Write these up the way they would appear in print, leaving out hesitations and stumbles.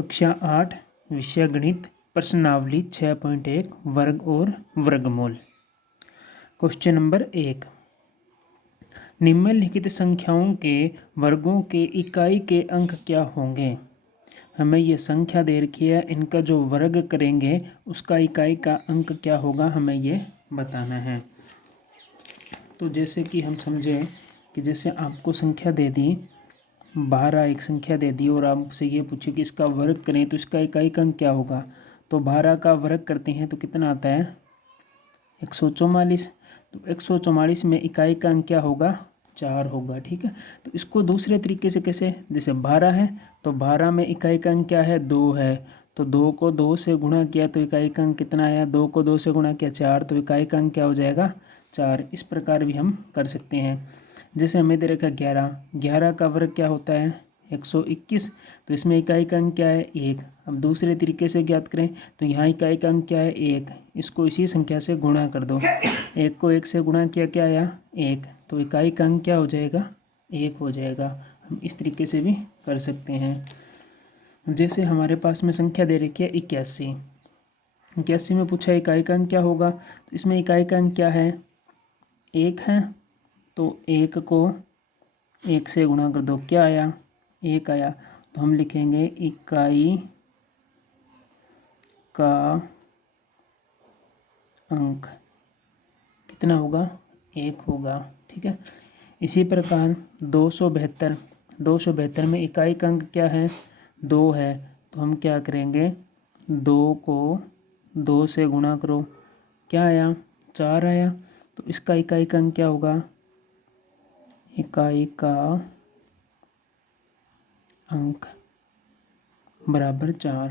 कक्षा 8 विषय गणित प्रश्नावली 6.1 वर्ग और वर्गमूल। क्वेश्चन नंबर 1, निम्नलिखित संख्याओं के वर्गों के इकाई के अंक क्या होंगे। हमें ये संख्या दे रखी है, इनका जो वर्ग करेंगे उसका इकाई का अंक क्या होगा, हमें ये बताना है। तो जैसे कि हम समझें कि जैसे आपको संख्या दे दी 12, एक संख्या दे दी और आपसे ये पूछे कि इसका वर्ग करें तो इसका इकाई का अंक क्या होगा। तो 12 का वर्ग करते हैं तो कितना आता है 144। तो 144 में इकाई का अंक क्या होगा 4 होगा। ठीक है, तो इसको दूसरे तरीके से कैसे, जैसे 12 है तो 12 में इकाई का अंक क्या है 2 है, तो 2 को 2 से गुणा किया तो इकाई का अंक कितना आया, 2 को 2 से गुणा किया 4, तो इकाई का अंक क्या हो जाएगा 4। इस प्रकार भी हम कर सकते हैं। जैसे हमें दे रखा 11 का वर्ग क्या होता है 121, तो इसमें इकाई का अंक क्या है 1। अब दूसरे तरीके से ज्ञात करें तो यहाँ इकाई का अंक क्या है 1, इसको इसी संख्या से गुणा कर दो, 1 को 1 से गुणा किया क्या आया 1, तो इकाई का अंक क्या हो जाएगा 1 हो जाएगा। हम इस तरीके से भी कर सकते हैं। जैसे हमारे पास में संख्या दे रखी है 81 में पूछा इकाई का अंक क्या होगा, तो इसमें इकाई का अंक क्या है 1 है, तो 1 को 1 से गुणा कर दो क्या आया 1 आया, तो हम लिखेंगे इकाई का अंक कितना होगा 1 होगा। ठीक है, इसी प्रकार 272 में इकाई का अंक क्या है 2 है, तो हम क्या करेंगे 2 को 2 से गुणा करो क्या आया 4 आया, तो इसका इकाई का अंक क्या होगा, इकाई का अंक बराबर 4।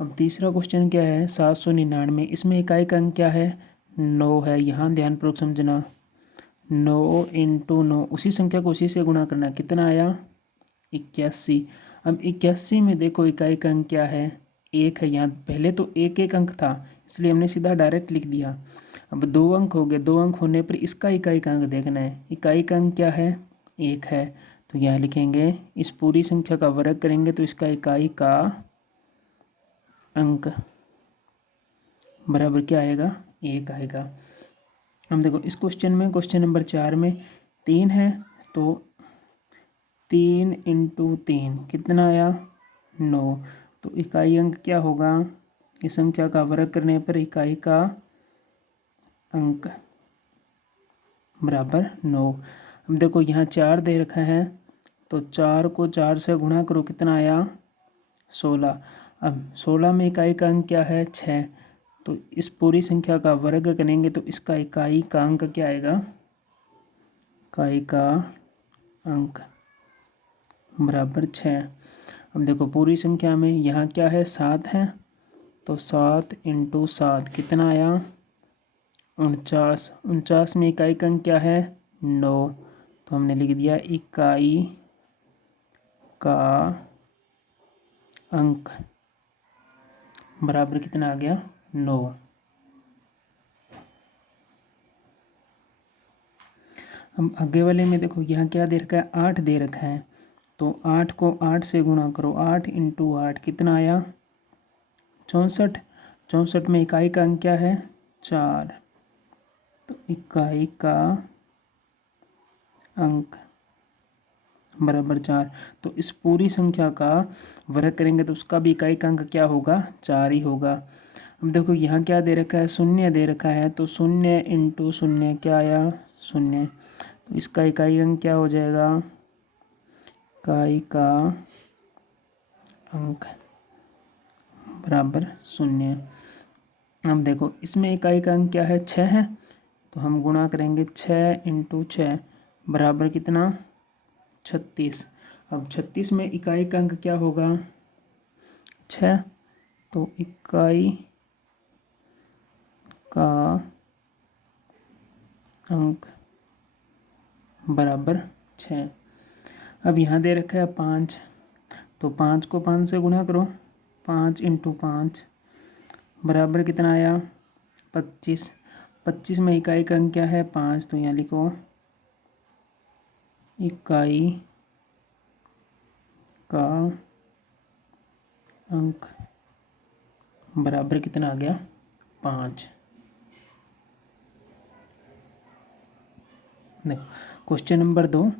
अब तीसरा क्वेश्चन क्या है 799, इसमें इकाई का अंक क्या है 9 है। यहाँ ध्यानपूर्वक समझना, 9 × 9 उसी संख्या को उसी से गुणा करना, कितना आया 81। अब 81 में देखो इकाई का अंक क्या है 1 है, यहाँ पहले तो एक अंक था इसलिए हमने सीधा डायरेक्ट लिख दिया। अब 2 अंक हो गए, 2 अंक होने पर इसका इकाई का अंक देखना है, इकाई का अंक क्या है 1 है, तो यहाँ लिखेंगे इस पूरी संख्या का वर्ग करेंगे तो इसका इकाई का अंक बराबर क्या आएगा 1 आएगा। हम देखो इस क्वेश्चन में, क्वेश्चन नंबर 4 में 3 है, तो 3 × 3 कितना आया 9, तो इकाई अंक क्या होगा, इस संख्या का वर्ग करने पर इकाई का अंक बराबर 9। अब देखो यहाँ 4 दे रखा है, तो 4 को 4 से गुणा करो कितना आया 16। अब 16 में इकाई का अंक क्या है 6, तो इस पूरी संख्या का वर्ग करेंगे तो इसका इकाई का अंक क्या आएगा, इकाई का अंक बराबर 6। अब देखो पूरी संख्या में यहाँ क्या है 7 है, तो 7 × 7 कितना आया 49 में इकाई का अंक क्या है 9, तो हमने लिख दिया इकाई का अंक बराबर कितना आ गया 9। अब आगे वाले में देखो यहाँ क्या दे रखा है 8 दे रखा है, तो 8 को 8 से गुणा करो, 8 × 8 कितना आया 64 में इकाई का अंक क्या है 4, तो इकाई का अंक बराबर 4। तो इस पूरी संख्या का वर्ग करेंगे तो उसका भी इकाई का अंक क्या होगा 4 ही होगा। अब देखो यहाँ क्या दे रखा है 0 दे रखा है, तो 0 × 0 क्या आया 0, तो इसका इकाई अंक क्या हो जाएगा, इकाई का अंक बराबर 0। अब देखो इसमें इकाई का अंक क्या है 6 है, तो हम गुणा करेंगे 6 × 6 बराबर कितना 36। अब 36 में इकाई का अंक क्या होगा 6, तो इकाई का अंक बराबर 6। अब यहाँ दे रखा है 5, तो 5 को 5 से गुणा करो, 5 × 5 बराबर कितना आया 25 में इकाई का अंक क्या है 5, तो यहाँ लिखो इकाई का अंक बराबर कितना आ गया 5। देखो क्वेश्चन नंबर 2,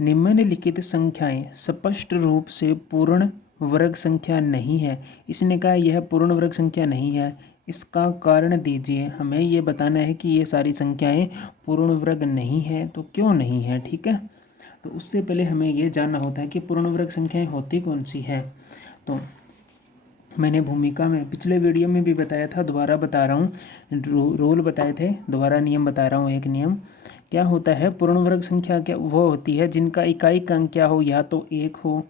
निम्नलिखित संख्याएं स्पष्ट रूप से पूर्ण वर्ग संख्या नहीं है। इसने कहा यह पूर्ण वर्ग संख्या नहीं है, इसका कारण दीजिए। हमें ये बताना है कि ये सारी संख्याएं पूर्ण वर्ग नहीं है तो क्यों नहीं है। ठीक है, तो उससे पहले हमें ये जानना होता है कि पूर्ण वर्ग संख्याएं होती कौन सी है। तो मैंने भूमिका में पिछले वीडियो में भी बताया था, दोबारा बता रहा हूँ, रूल बताए थे, दोबारा नियम बता रहा हूँ। एक नियम क्या होता है, पूर्ण वर्ग संख्या क्या वो होती है जिनका इकाई का अंक क्या हो, या तो 1 हो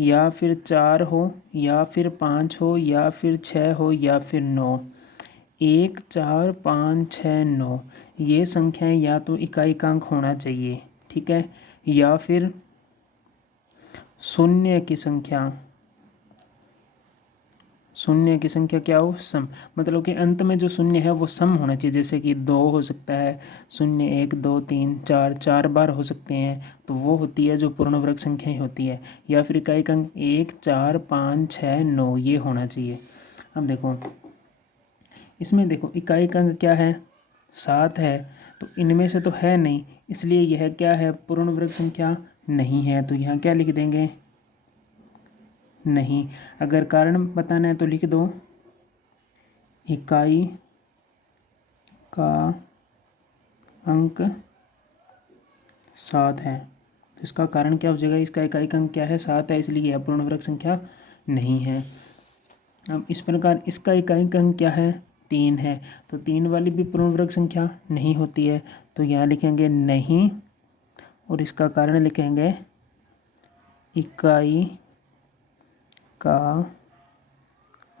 या फिर 4 हो या फिर 5 हो या फिर 6 हो या फिर 9। 1, 4, 5, 6, 9 ये संख्याएं या तो इकाई का अंक होना चाहिए, ठीक है, या फिर शून्य की संख्या, शून्य की संख्या क्या हो, सम, मतलब कि अंत में जो शून्य है वो सम होना चाहिए। जैसे कि 2 हो सकता है, 0, 1, 2, 3, 4, 4 बार हो सकते हैं, तो वो होती है जो पूर्ण वर्ग संख्याएं होती है। या फिर इकाई का अंक 1, 4, 5, 6, 9 ये होना चाहिए। अब देखो इसमें, देखो इकाई का अंक क्या है 7 है, तो इनमें से तो है नहीं, इसलिए यह क्या है, पूर्ण वर्ग संख्या नहीं है। तो यहाँ क्या लिख देंगे, नहीं। अगर कारण बताना है तो लिख दो, इकाई का अंक 7 है। तो इसका कारण क्या हो जाएगा, इसका इकाई का अंक क्या है 7 है, इसलिए यह पूर्ण वर्ग संख्या नहीं है। अब इस प्रकार इसका इकाई का अंक क्या है 3 है, तो 3 वाली भी पूर्ण वर्ग संख्या नहीं होती है। तो यहाँ लिखेंगे नहीं, और इसका कारण लिखेंगे इकाई का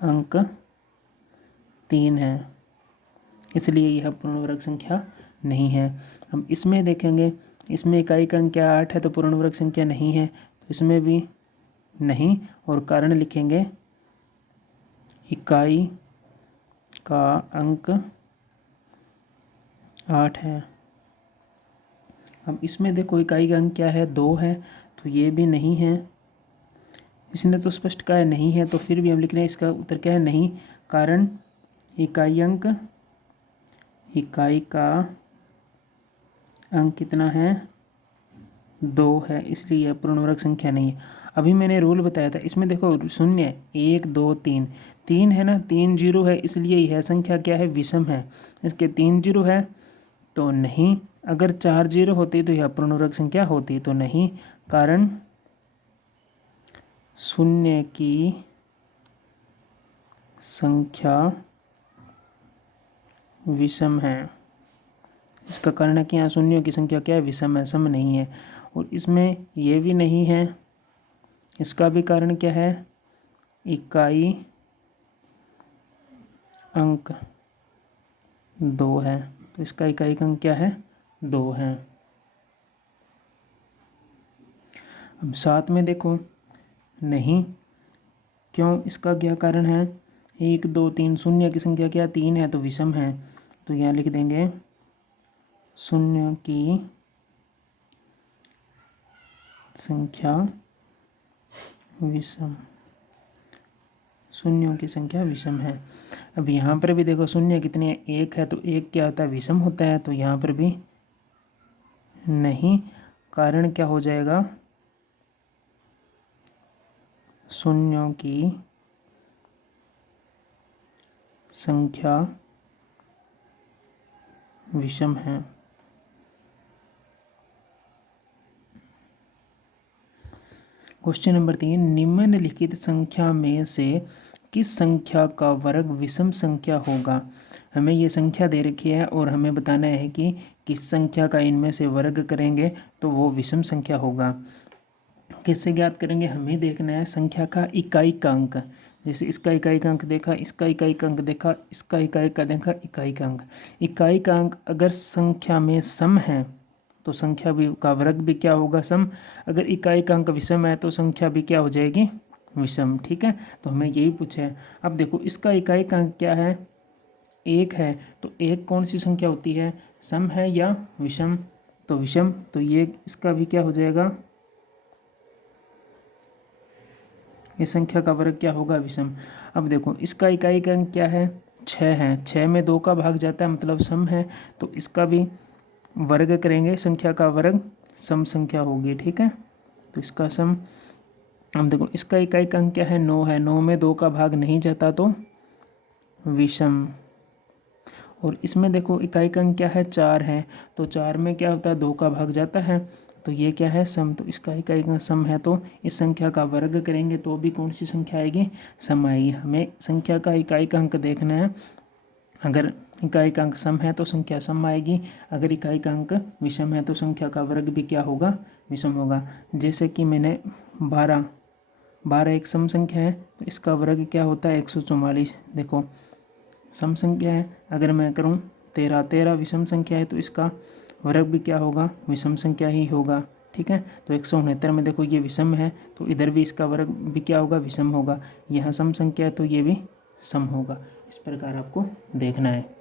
अंक 3 है, इसलिए यह पूर्ण वर्ग संख्या नहीं है। हम इसमें देखेंगे, इसमें इकाई का अंक क्या 8 है, तो पूर्ण वर्ग संख्या नहीं है, तो इसमें भी नहीं, और कारण लिखेंगे इकाई का अंक 8 है। अब इसमें देखो इकाई का अंक क्या है 2 है, तो ये भी नहीं है। इसने तो स्पष्ट कहा है नहीं है, तो फिर भी हम लिख रहे हैं इसका उत्तर क्या है नहीं। कारण इकाई का अंक कितना है 2 है, इसलिए यह पूर्ण वर्ग संख्या नहीं है। अभी मैंने रूल बताया था, इसमें देखो शून्य 1, 2, 3, 3 है ना, 3 जीरो है, इसलिए यह संख्या क्या है विषम है। इसके 3 जीरो है तो नहीं, अगर 4 जीरो होती तो यह पूर्ण वर्ग संख्या होती, तो नहीं। कारण शून्य की संख्या विषम है। इसका कारण है कि यहाँ शून्यों की संख्या क्या है विषम है, सम नहीं है। और इसमें ये भी नहीं है, इसका भी कारण क्या है, इकाई अंक 2 है, तो इसका इकाई का अंक क्या है 2 है। अब साथ में देखो नहीं, क्यों, इसका क्या कारण है, 1, 2, 3 शून्य की संख्या क्या 3 है, तो विषम है। तो यहाँ लिख देंगे शून्य की संख्या विषम, शून्यों की संख्या विषम है। अब यहाँ पर भी देखो शून्य कितने 1 है, तो 1 क्या होता है विषम होता है, तो यहाँ पर भी नहीं। कारण क्या हो जाएगा, शून्यों की संख्या विषम है। क्वेश्चन नंबर 3, निम्नलिखित संख्या में से किस संख्या का वर्ग विषम संख्या होगा। हमें ये संख्या दे रखी है और हमें बताना है कि किस संख्या का इनमें से वर्ग करेंगे तो वो विषम संख्या होगा। किससे ज्ञात करेंगे, हमें देखना है संख्या का इकाई का अंक। जैसे इसका इकाई का अंक देखा, इसका इकाई का अंक देखा, इसका इकाई का देखा, इकाई का अंक। इकाई का अंक अगर संख्या में सम है तो संख्या भी का वर्ग भी क्या होगा सम। अगर इकाई का अंक विषम है तो संख्या भी क्या हो जाएगी विषम। ठीक है, तो हमें यही पूछा है। अब देखो इसका इकाई का अंक क्या है 1 है, तो 1 कौन सी संख्या होती है, सम है या विषम, तो विषम। तो ये इसका भी क्या हो जाएगा ये संख्या का वर्ग क्या होगा, विषम। अब देखो इसका इकाई का अंक क्या है, 6 है। 6 में 2 का भाग जाता है मतलब सम है, तो इसका भी वर्ग करेंगे, संख्या का वर्ग सम संख्या होगी, ठीक है। तो इसका सम, अब देखो इसका इकाई का अंक क्या है, 9 है। 9 में 2 का भाग नहीं जाता तो विषम। और इसमें देखो इकाई का अंक क्या है, 4 है। तो 4 में क्या होता है, 2 का भाग जाता है, तो ये क्या है, सम। तो इसका इकाई का सम है, तो इस संख्या का वर्ग करेंगे तो भी कौन सी संख्या आएगी, सम आएगी। हमें संख्या का इकाई का अंक देखना है। अगर इकाई का अंक सम है तो संख्या सम आएगी, अगर इकाई का अंक विषम है तो संख्या का वर्ग भी क्या होगा, विषम होगा। जैसे कि मैंने 12 एक सम संख्या है, तो इसका वर्ग क्या होता है, 144। देखो सम संख्या है। अगर मैं करूं 13 विषम संख्या है, तो इसका वर्ग भी क्या होगा, विषम संख्या ही होगा, ठीक है। तो 169 में देखो ये विषम है, तो इधर भी इसका वर्ग भी क्या होगा, विषम होगा। यहाँ सम संख्या है तो ये भी सम होगा। इस प्रकार आपको देखना है।